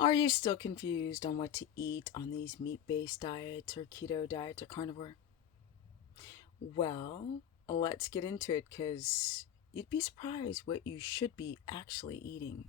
Are you still confused on what to eat on these meat-based diets or keto diets or carnivore? Well, let's get into it because you'd be surprised what you should be actually eating.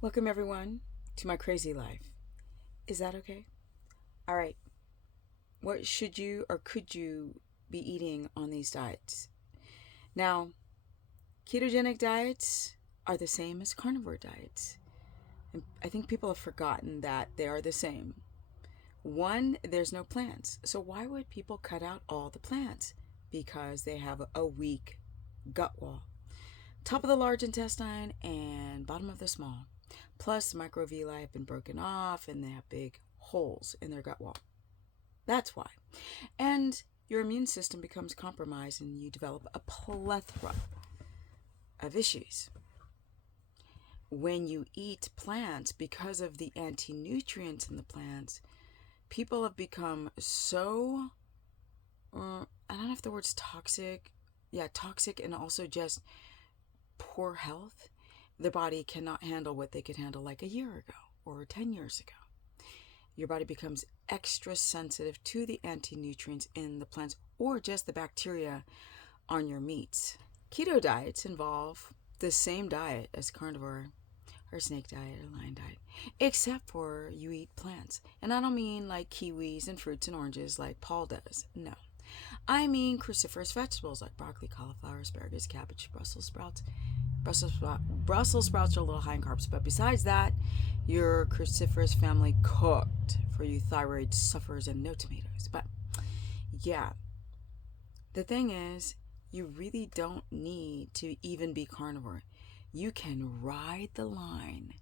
Welcome, everyone, to my crazy life. Is that okay? All right. What should you or could you be eating on these diets? Now, ketogenic diets are the same as carnivore diets. And I think people have forgotten that they are the same. One, there's no plants. So why would people cut out all the plants? Because they have a weak gut wall. Top of the large intestine and bottom of the small. Plus, the microvilli have been broken off and they have big holes in their gut wall. That's why. And your immune system becomes compromised and you develop a plethora of issues. When you eat plants, because of the anti-nutrients in the plants, people have become so, I don't know if the word's toxic. Yeah, toxic, and also just poor health. Their body cannot handle what they could handle like a year ago or 10 years ago. Your body becomes extra sensitive to the anti-nutrients in the plants or just the bacteria on your meats. Keto diets involve the same diet as carnivore or snake diet or lion diet, except for you eat plants. And I don't mean like kiwis and fruits and oranges like Paul does. No. I mean cruciferous vegetables like broccoli, cauliflower, asparagus, cabbage, Brussels sprouts. Brussels sprouts are a little high in carbs, but besides that, your cruciferous family cooked for you thyroid sufferers and no tomatoes. But yeah, the thing is, you really don't need to even be carnivore. You can ride the line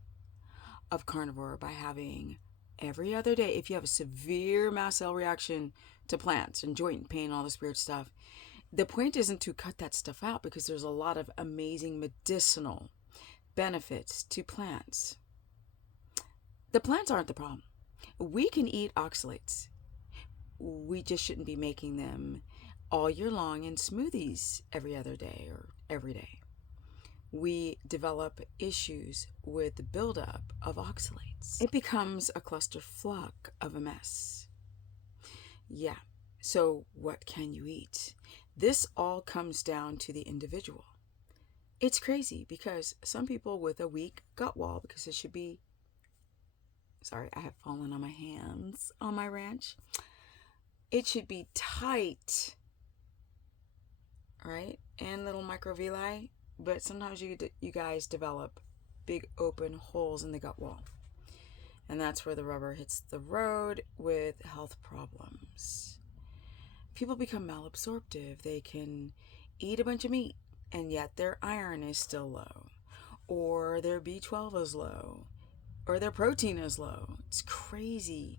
of carnivore by having every other day, if you have a severe mast cell reaction to plants and joint pain, all this weird stuff, the point isn't to cut that stuff out because there's a lot of amazing medicinal benefits to plants. The plants aren't the problem. We can eat oxalates. We just shouldn't be making them all year long in smoothies every other day or every day. We develop issues with the buildup of oxalates. It becomes a clusterfuck of a mess. Yeah, so what can you eat? This all comes down to the individual. It's crazy because some people with a weak gut wall, because it should be, sorry, I have fallen on my hands on my ranch. It should be tight, right? And little microvilli, but sometimes you guys develop big open holes in the gut wall. And that's where the rubber hits the road with health problems. People become malabsorptive. They can eat a bunch of meat and yet their iron is still low, or their B12 is low, or their protein is low. It's crazy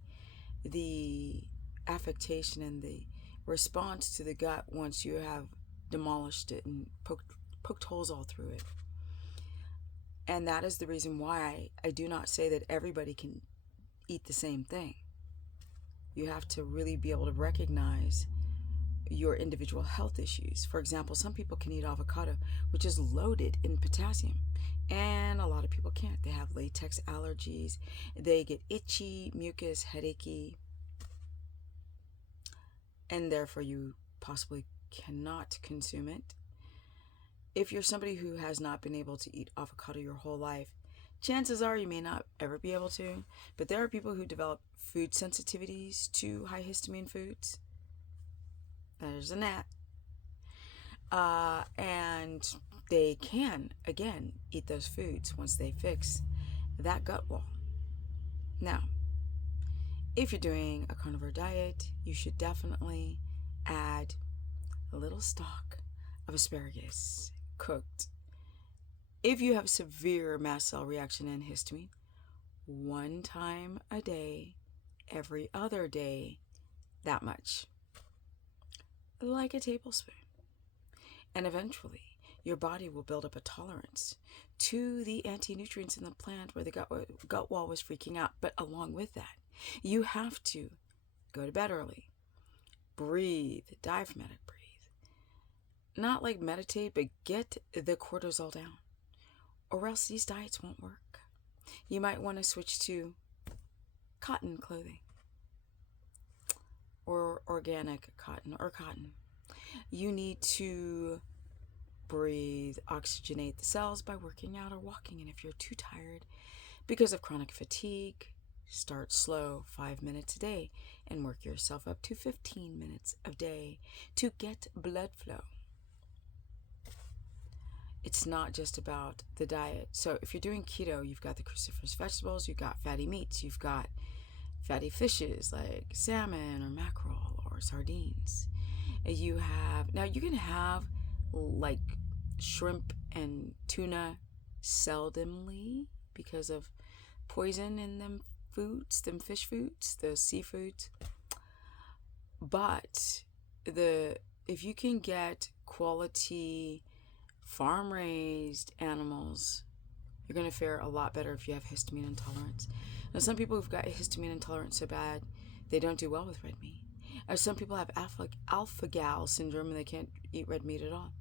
the affectation and the response to the gut once you have demolished it and poked holes all through it. And that is the reason why I do not say that everybody can eat the same thing. You have to really be able to recognize your individual health issues. For example, some people can eat avocado, which is loaded in potassium, and a lot of people can't. They have latex allergies, they get itchy, mucus, headachy, and therefore you possibly cannot consume it. If you're somebody who has not been able to eat avocado your whole life, chances are you may not ever be able to, but there are people who develop food sensitivities to high histamine foods. There's a gnat. And they can, again, eat those foods once they fix that gut wall. Now, If you're doing a carnivore diet, you should definitely add a little stock of asparagus cooked. If you have severe mast cell reaction and histamine, 1 time a day, every other day, that much, like a tablespoon. And eventually, your body will build up a tolerance to the anti-nutrients in the plant where the gut wall was freaking out. But along with that, you have to go to bed early, breathe, diaphragmatic breathe. Not like meditate, but get the cortisol down, or else these diets won't work. You might want to switch to cotton clothing, or organic cotton, or cotton. You need to breathe, oxygenate the cells by working out or walking. And if you're too tired because of chronic fatigue, start slow, 5 minutes a day, and work yourself up to 15 minutes a day to get blood flow. It's not just about the diet. So if you're doing keto, you've got the cruciferous vegetables, you've got fatty meats, you've got fatty fishes like salmon or mackerel or sardines. You can have like shrimp and tuna seldomly because of poison in them foods, them fish foods, those seafoods. But if you can get quality farm-raised animals, you're going to fare a lot better if you have histamine intolerance. Now, some people who've got histamine intolerance so bad, they don't do well with red meat. Or some people have alpha-gal syndrome and they can't eat red meat at all.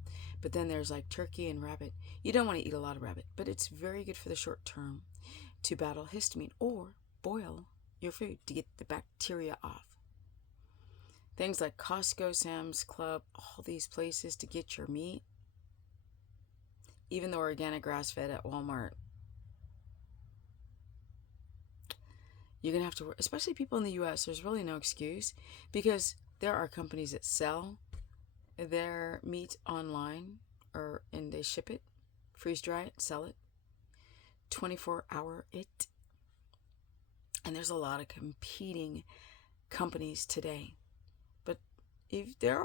But then there's like turkey and rabbit. You don't want to eat a lot of rabbit, but it's very good for the short term to battle histamine, or boil your food to get the bacteria off. Things like Costco, Sam's Club, all these places to get your meat, even the organic grass-fed at Walmart, you're going to have to work, especially people in the U.S., there's really no excuse, because there are companies that sell their meat online, and they ship it, freeze-dry it, sell it, 24-hour it. And there's a lot of competing companies today. But if there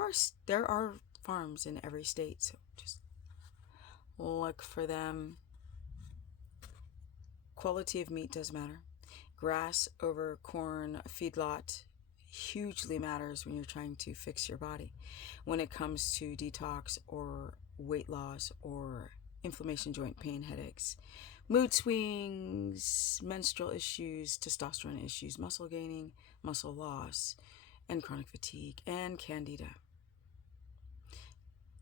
are farms in every state, so just look for them. Quality of meat does matter. Grass over corn feedlot hugely matters when you're trying to fix your body. When it comes to detox or weight loss or inflammation, joint pain, headaches, mood swings, menstrual issues, testosterone issues, muscle gaining, muscle loss, and chronic fatigue, and candida.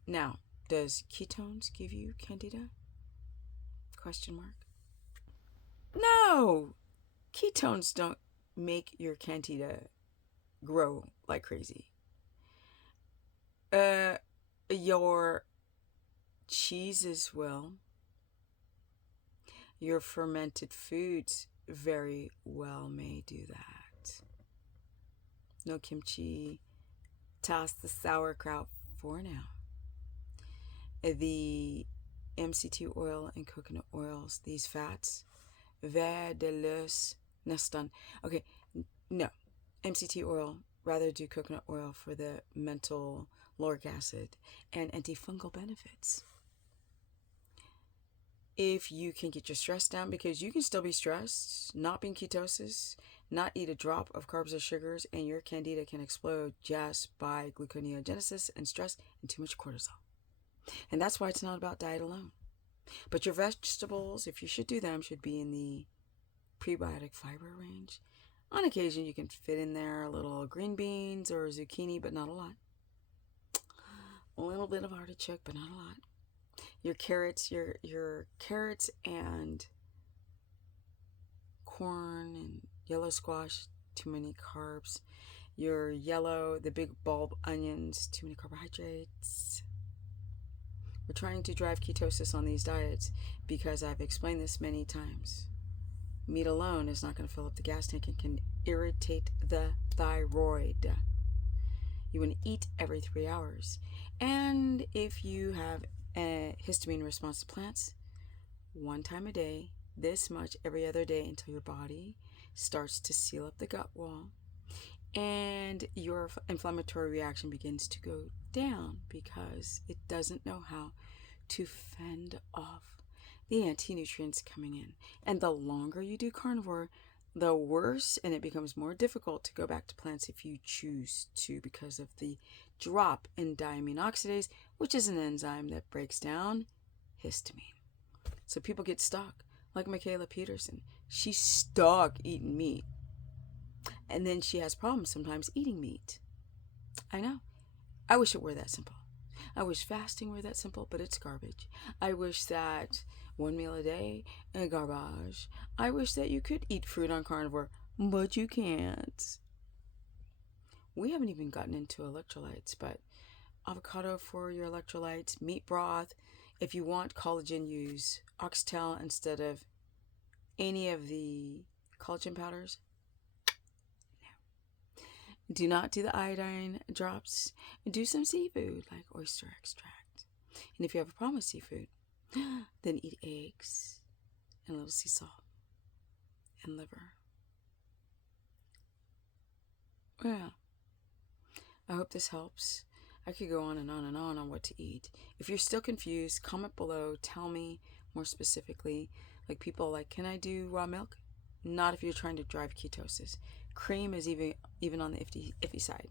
Now, does ketones give you candida? Question mark. No! Ketones don't make your candida grow like crazy. Your cheeses will. Your fermented foods very well may do that. No kimchi. Toss the sauerkraut for now. The MCT oil and coconut oils, these fats, Verdelös Nestan. Okay, no. MCT oil, rather do coconut oil for the mental lauric acid and antifungal benefits. If you can get your stress down, because you can still be stressed, not be in ketosis, not eat a drop of carbs or sugars, and your candida can explode just by gluconeogenesis and stress and too much cortisol. And that's why it's not about diet alone. But your vegetables, if you should do them, should be in the prebiotic fiber range. On occasion, you can fit in there a little green beans or zucchini, but not a lot. A little bit of artichoke, but not a lot. Your carrots, your carrots and corn and yellow squash, too many carbs. The big bulb onions, too many carbohydrates. We're trying to drive ketosis on these diets because I've explained this many times. Meat alone is not going to fill up the gas tank and can irritate the thyroid. You want to eat every 3 hours. And if you have a histamine response to plants, 1 time a day, this much every other day until your body starts to seal up the gut wall, and your inflammatory reaction begins to go down because it doesn't know how to fend off the anti-nutrients coming in. And the longer you do carnivore, the worse, and it becomes more difficult to go back to plants if you choose to, because of the drop in diamine oxidase, which is an enzyme that breaks down histamine. So people get stuck, like Michaela Peterson. She's stuck eating meat, and then she has problems sometimes eating meat. I know. I wish it were that simple. I wish fasting were that simple, but it's garbage. I wish that one meal a day and garbage. I wish that you could eat fruit on carnivore, but you can't. We haven't even gotten into electrolytes, but avocado for your electrolytes, meat broth. If you want collagen, use oxtail instead of any of the collagen powders. Do not do the iodine drops. Do some seafood like oyster extract. And if you have a problem with seafood, then eat eggs and a little sea salt and liver. Yeah. I hope this helps. I could go on and on and on what to eat. If you're still confused, comment below. Tell me more specifically. Like people like, can I do raw milk? Not if you're trying to drive ketosis. Cream is even on the iffy side.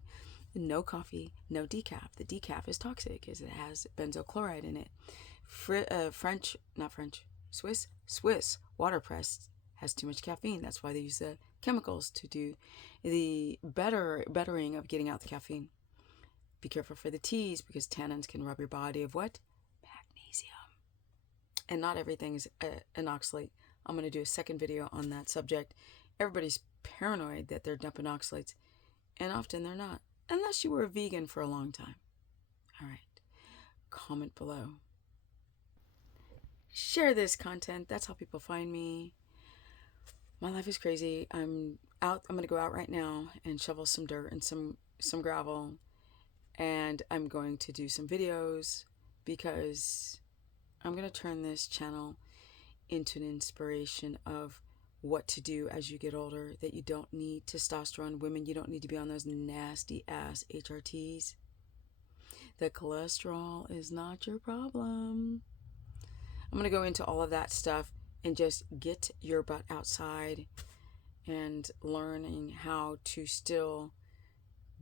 No coffee, no decaf. The decaf is toxic because it has benzoyl chloride in it. Swiss waterpress has too much caffeine. That's why they use the chemicals to do the bettering of getting out the caffeine. Be careful for the teas because tannins can rob your body of what? Magnesium. And not everything is an oxalate. I'm going to do a second video on that subject. Everybody's paranoid that they're dumping oxalates, and often they're not, unless you were a vegan for a long time. All right. Comment below. Share this content. That's how people find me. My life is crazy. I'm going to go out right now and shovel some dirt and some gravel, and I'm going to do some videos because I'm going to turn this channel into an inspiration of what to do as you get older, that you don't need testosterone. Women, you don't need to be on those nasty ass HRTs. The cholesterol is not your problem. I'm going to go into all of that stuff and just get your butt outside and learning how to still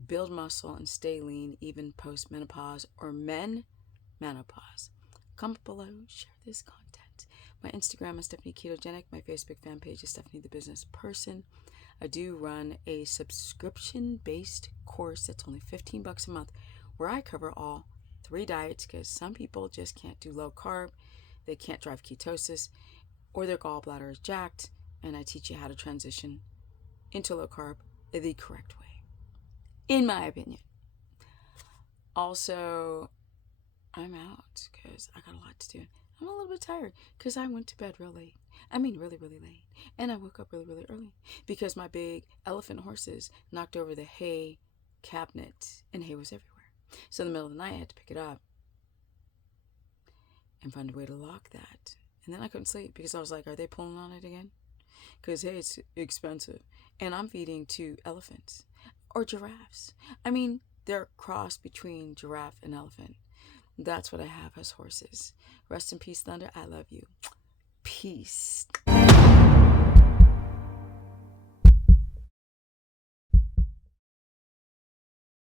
build muscle and stay lean even post-menopause or menopause. Comment below, share this content. My Instagram is Stephanie Ketogenic. My Facebook fan page is Stephanie the Business Person. I do run a subscription-based course that's only $15 a month where I cover all 3 diets because some people just can't do low carb. They can't drive ketosis or their gallbladder is jacked, and I teach you how to transition into low carb the correct way, in my opinion. Also, I'm out because I got a lot to do. I'm a little bit tired because I went to bed real late. I mean really, really late. And I woke up really, really early because my big elephant horses knocked over the hay cabinet and hay was everywhere. So in the middle of the night, I had to pick it up and find a way to lock that. And then I couldn't sleep because I was like, are they pulling on it again? Because, hey, it's expensive. And I'm feeding 2 elephants or giraffes. I mean, they're a cross between giraffe and elephant. That's what I have as horses. Rest in peace, Thunder. I love you. Peace.